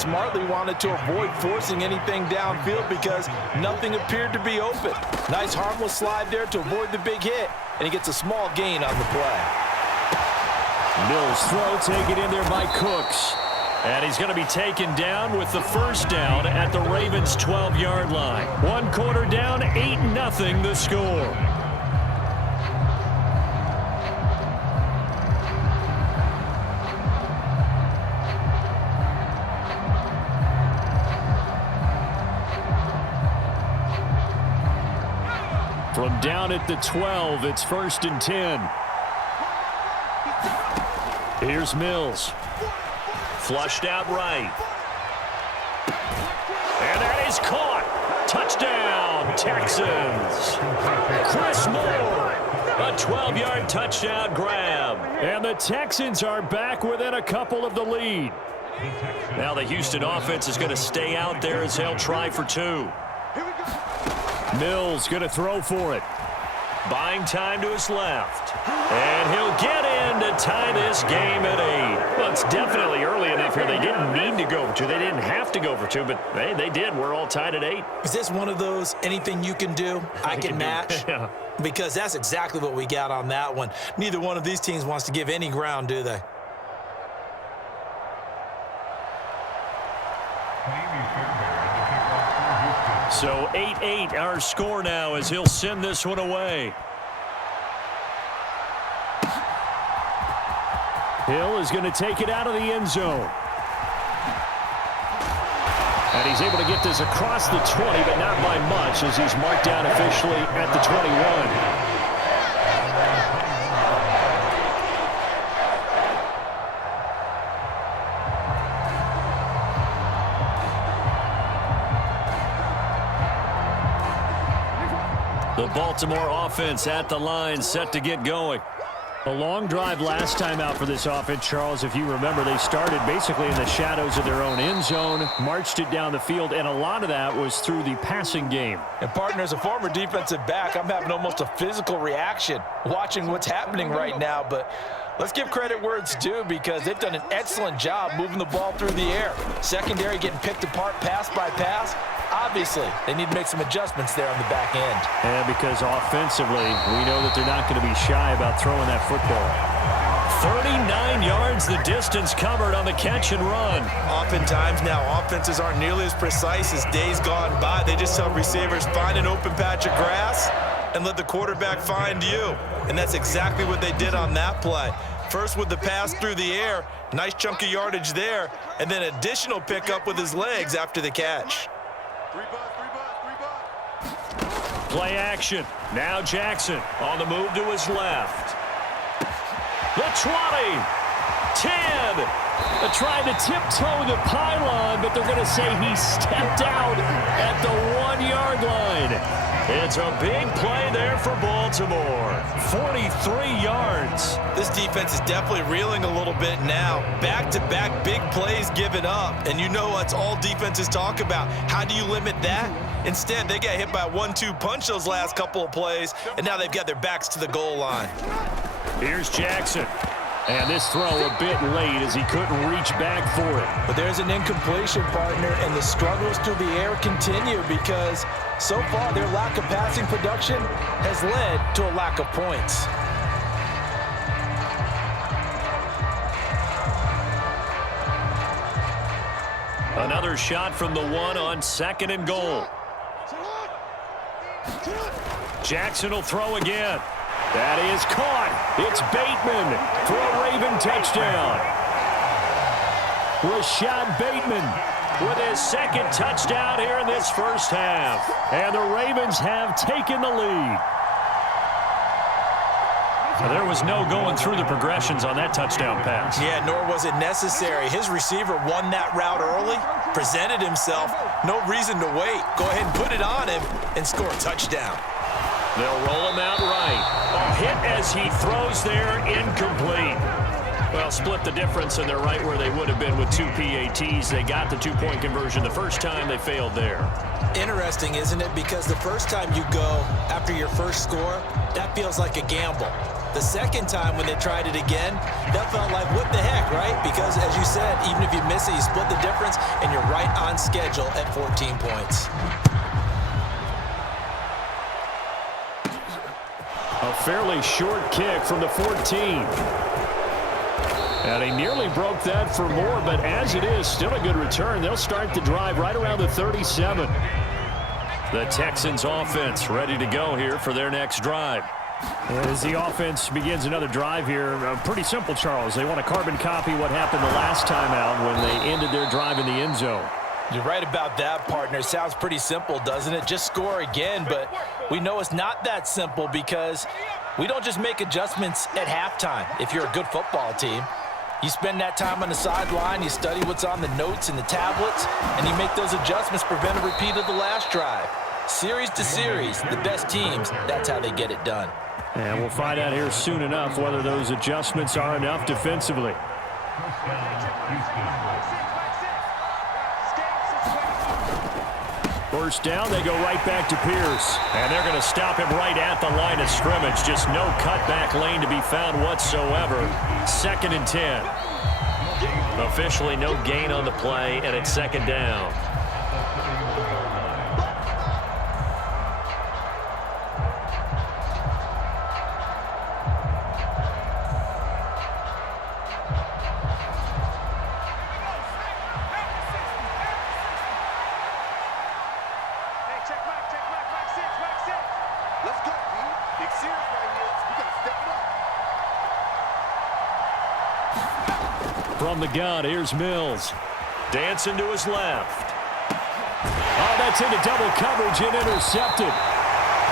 smartly wanted to avoid forcing anything downfield because nothing appeared to be open. Nice harmless slide there to avoid the big hit, and he gets a small gain on the play. Mills throw taken in there by Cooks. And he's going to be taken down with the first down at the Ravens' 12-yard line. 1 quarter down, 8-0 the score. From down at the 12, it's 1st and 10. Here's Mills. Flushed out right. And that is caught. Touchdown, Texans. Chris Moore, a 12-yard touchdown grab. And the Texans are back within a couple of the lead. Now the Houston offense is going to stay out there as they'll try for 2. Mills going to throw for it. Buying time to his left. And he'll get in to tie this game at 8. Well, it's definitely early enough here. They didn't need to go for 2. They didn't have to go for 2, but hey, they did. We're all tied at 8. Is this one of those anything you can do, I can match? Yeah. Because that's exactly what we got on that one. Neither one of these teams wants to give any ground, do they? So 8-8 our score now as he'll send this one away. Hill is going to take it out of the end zone. And he's able to get this across the 20, but not by much as he's marked down officially at the 21. The Baltimore offense at the line, set to get going. A long drive last time out for this offense, Charles. If you remember, they started basically in the shadows of their own end zone, marched it down the field, and a lot of that was through the passing game. And, partner, as a former defensive back, I'm having almost a physical reaction watching what's happening right now. But let's give credit where it's due because they've done an excellent job moving the ball through the air. Secondary getting picked apart pass by pass. Obviously, they need to make some adjustments there on the back end. And because offensively, we know that they're not going to be shy about throwing that football. 39 yards the distance covered on the catch and run. Oftentimes now, offenses aren't nearly as precise as days gone by. They just tell receivers, find an open patch of grass and let the quarterback find you. And that's exactly what they did on that play. First with the pass through the air, nice chunk of yardage there, and then additional pickup with his legs after the catch. Play action. Now Jackson on the move to his left. The 20. 10. They're trying to tiptoe the pylon, but they're going to say he stepped out at the 1-yard line. It's a big play there for Baltimore. 43 yards. This defense is definitely reeling a little bit now. Back-to-back big plays given up. And you know what's all defenses talk about. How do you limit that? Instead, they got hit by a 1-2 punch those last couple of plays, and now they've got their backs to the goal line. Here's Jackson. And this throw a bit late as he couldn't reach back for it. But there's an incompletion, partner, and the struggles through the air continue because so far their lack of passing production has led to a lack of points. Another shot from the 1 on 2nd and goal. Jackson will throw again. That is caught. It's Bateman for a Raven touchdown. Rashad Bateman with his 2nd touchdown here in this first half. And the Ravens have taken the lead. There was no going through the progressions on that touchdown pass. Yeah, nor was it necessary. His receiver won that route early, presented himself. No reason to wait. Go ahead and put it on him and score a touchdown. They'll roll him out right. A hit as he throws there, incomplete. Well, split the difference, and they're right where they would have been with 2 PATs. They got the 2-point conversion the first time. They failed there. Interesting, isn't it? Because the first time you go after your first score, that feels like a gamble. The second time when they tried it again, that felt like, what the heck, right? Because, as you said, even if you miss it, you split the difference, and you're schedule at 14 points. A fairly short kick from the 14. And he nearly broke that for more, but as it is, still a good return. They'll start the drive right around the 37. The Texans offense ready to go here for their next drive. As the offense begins another drive here, pretty simple, Charles. They want to carbon copy what happened the last time out when they ended their drive in the end zone. You're right about that, partner. Sounds pretty simple, doesn't it? Just score again, but we know it's not that simple because we don't just make adjustments at halftime if you're a good football team. You spend that time on the sideline, you study what's on the notes and the tablets, and you make those adjustments, prevent a repeat of the last drive. Series to series, the best teams, that's how they get it done. And we'll find out here soon enough whether those adjustments are enough defensively. First down, they go right back to Pierce. And they're going to stop him right at the line of scrimmage. Just no cutback lane to be found whatsoever. 2nd and 10. Officially no gain on the play, and it's 2nd down. From the gun, here's Mills. Dancing to his left. Oh, that's into double coverage and intercepted.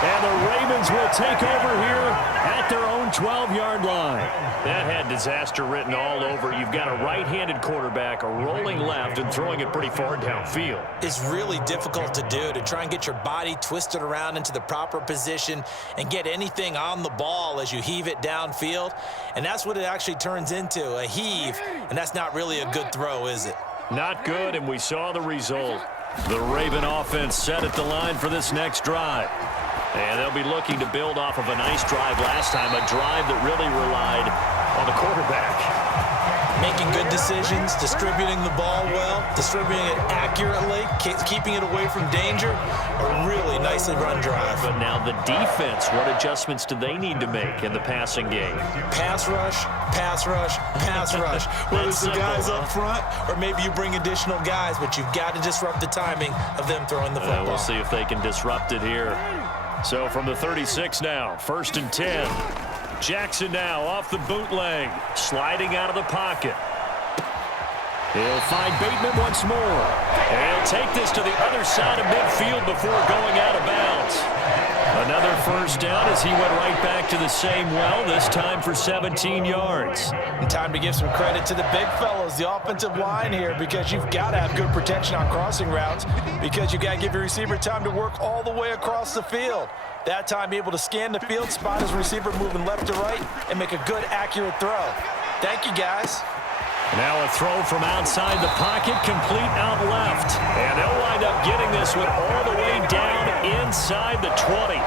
And the Ravens will take over here at their own 12-yard line. That had disaster written all over. You've got a right-handed quarterback, a rolling left, and throwing it pretty far downfield. It's really difficult to do, to try and get your body twisted around into the proper position and get anything on the ball as you heave it downfield. And that's what it actually turns into, a heave. And that's not really a good throw, is it? Not good, and we saw the result. The Raven offense set at the line for this next drive. And they'll be looking to build off of a nice drive last time, a drive that really relied on the quarterback. Making good decisions, distributing the ball well, distributing it accurately, keeping it away from danger. A really nicely run drive. But now the defense, what adjustments do they need to make in the passing game? Pass rush, pass rush, pass rush. Whether it's the guys up front or maybe you bring additional guys, but you've got to disrupt the timing of them throwing the football. We'll see if they can disrupt it here. So from the 36 now, 1st and 10. Jackson now off the bootleg, sliding out of the pocket. He'll find Bateman once more. And he'll take this to the other side of midfield before going out of bounds. Another first down as he went right back to the same well, this time for 17 yards. And time to give some credit to the big fellows, the offensive line here, because you've got to have good protection on crossing routes, because you've got to give your receiver time to work all the way across the field. That time, be able to scan the field, spot his receiver moving left to right, and make a good, accurate throw. Thank you, guys. Now a throw from outside the pocket, complete out left. And they'll wind up getting this one all the way down inside the 20.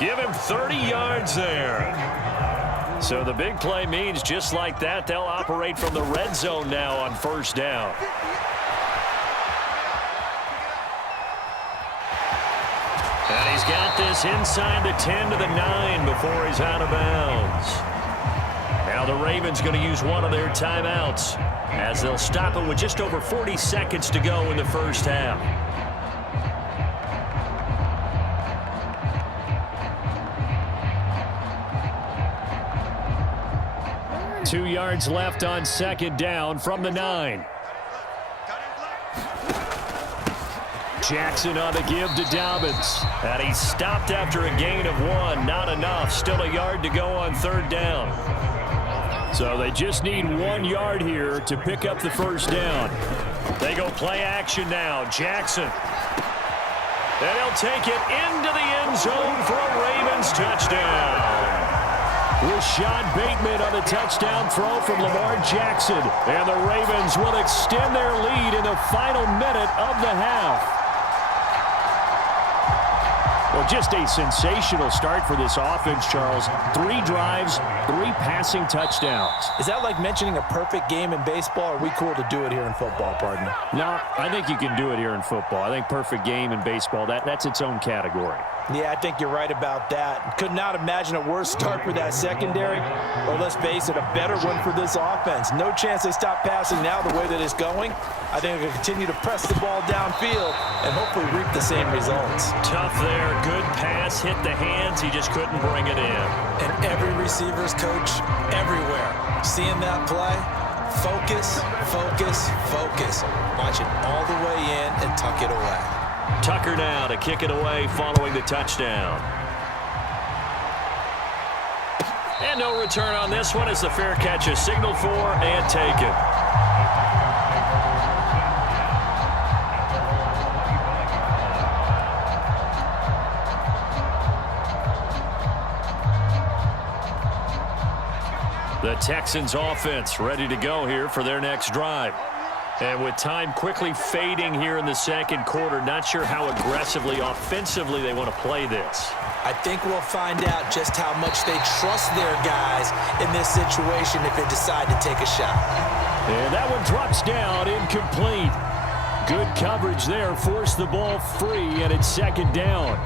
Give him 30 yards there. So the big play means just like that, they'll operate from the red zone now on first down. And he's got this inside the 10 to the 9 before he's out of bounds. Now the Ravens going to use one of their timeouts as they'll stop it with just over 40 seconds to go in the first half. Two yards left on 2nd down from the 9. Jackson on the give to Dobbins. And he's stopped after a gain of 1. Not enough. Still a yard to go on 3rd down. So they just need 1 yard here to pick up the first down. They go play action now. Jackson. And he'll take it into the end zone for a Ravens touchdown. Rashad Bateman on the touchdown throw from Lamar Jackson. And the Ravens will extend their lead in the final minute of the half. Well, just a sensational start for this offense, Charles. 3 drives, 3 passing touchdowns. Is that like mentioning a perfect game in baseball? Or are we cool to do it here in football, partner? No, I think you can do it here in football. I think perfect game in baseball, that's its own category. Yeah, I think you're right about that. Could not imagine a worse start for that secondary, or let's face it, a better one for this offense. No chance they stop passing now the way that it's going. I think they'll continue to press the ball downfield and hopefully reap the same results. Tough there. Good pass, hit the hands. He just couldn't bring it in. And every receiver's coach everywhere. Seeing that play, focus, focus, focus. Watch it all the way in and tuck it away. Tucker now to kick it away following the touchdown. And no return on this one as the fair catch is signaled for and taken. The Texans offense ready to go here for their next drive. And with time quickly fading here in the second quarter, not sure how aggressively, offensively they want to play this. I think we'll find out just how much they trust their guys in this situation if they decide to take a shot. And that one drops down, incomplete. Good coverage there, forced the ball free, and it's second down.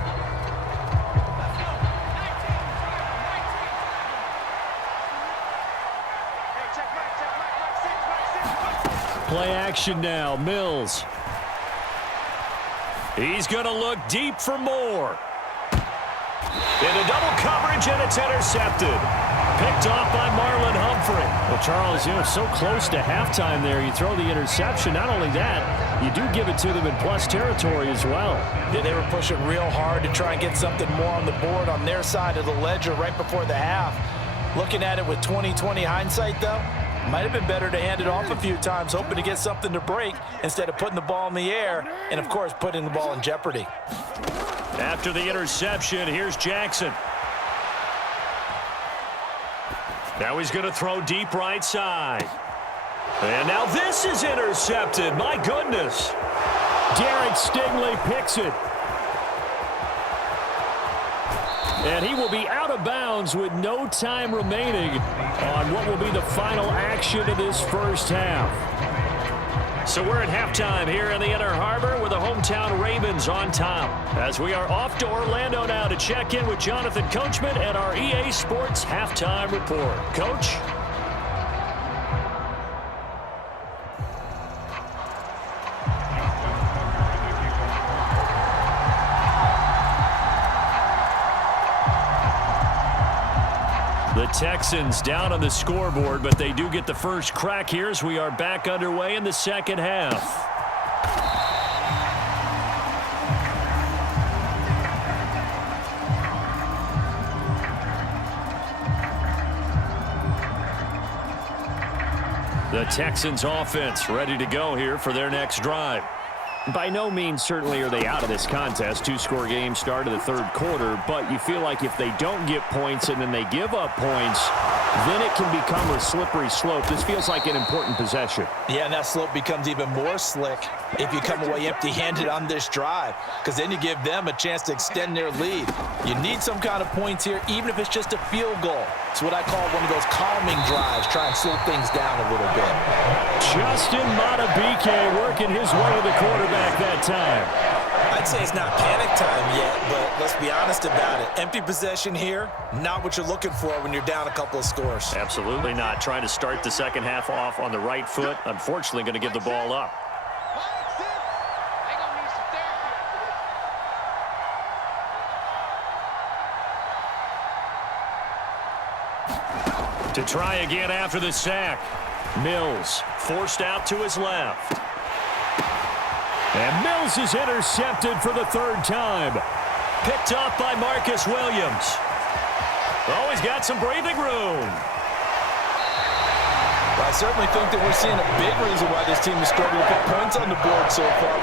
Play action now, Mills. He's going to look deep for more. Into double coverage, and it's intercepted. Picked off by Marlon Humphrey. Well, Charles, so close to halftime there. You throw the interception. Not only that, you do give it to them in plus territory as well. Yeah, they were pushing real hard to try and get something more on the board on their side of the ledger right before the half. Looking at it with 20/20 hindsight, though, might have been better to hand it off a few times, hoping to get something to break instead of putting the ball in the air and, of course, putting the ball in jeopardy. After the interception, here's Jackson. Now he's going to throw deep right side. And now this is intercepted. My goodness. Derek Stingley picks it. And he will be out of bounds with no time remaining on what will be the final action of this first half. So we're at halftime here in the Inner Harbor with the hometown Ravens on top. As we are off to Orlando now to check in with Jonathan Coachman and our EA Sports Halftime Report. Coach? The Texans down on the scoreboard, but they do get the first crack here as we are back underway in the second half. The Texans offense ready to go here for their next drive. By no means certainly are they out of this contest. 2-score game start of the third quarter, but you feel like if they don't get points and then they give up points, then it can become a slippery slope. This feels like an important possession. Yeah, and that slope becomes even more slick if you come away empty-handed on this drive, because then you give them a chance to extend their lead. You need some kind of points here, even if it's just a field goal. It's what I call one of those calming drives, try and slow things down a little bit. Justin Madubuike working his way to the quarterback that time. I'd say it's not panic time yet, but let's be honest about it. Empty possession here, not what you're looking for when you're down a couple of scores. Absolutely not. Trying to start the second half off on the right foot. Unfortunately, going to give the ball up. To try again after the sack. Mills forced out to his left. And Mills is intercepted for the third time. Picked off by Marcus Williams. Oh, he's got some breathing room. Well, I certainly think that we're seeing a big reason why this team is struggling to put points on the board so far.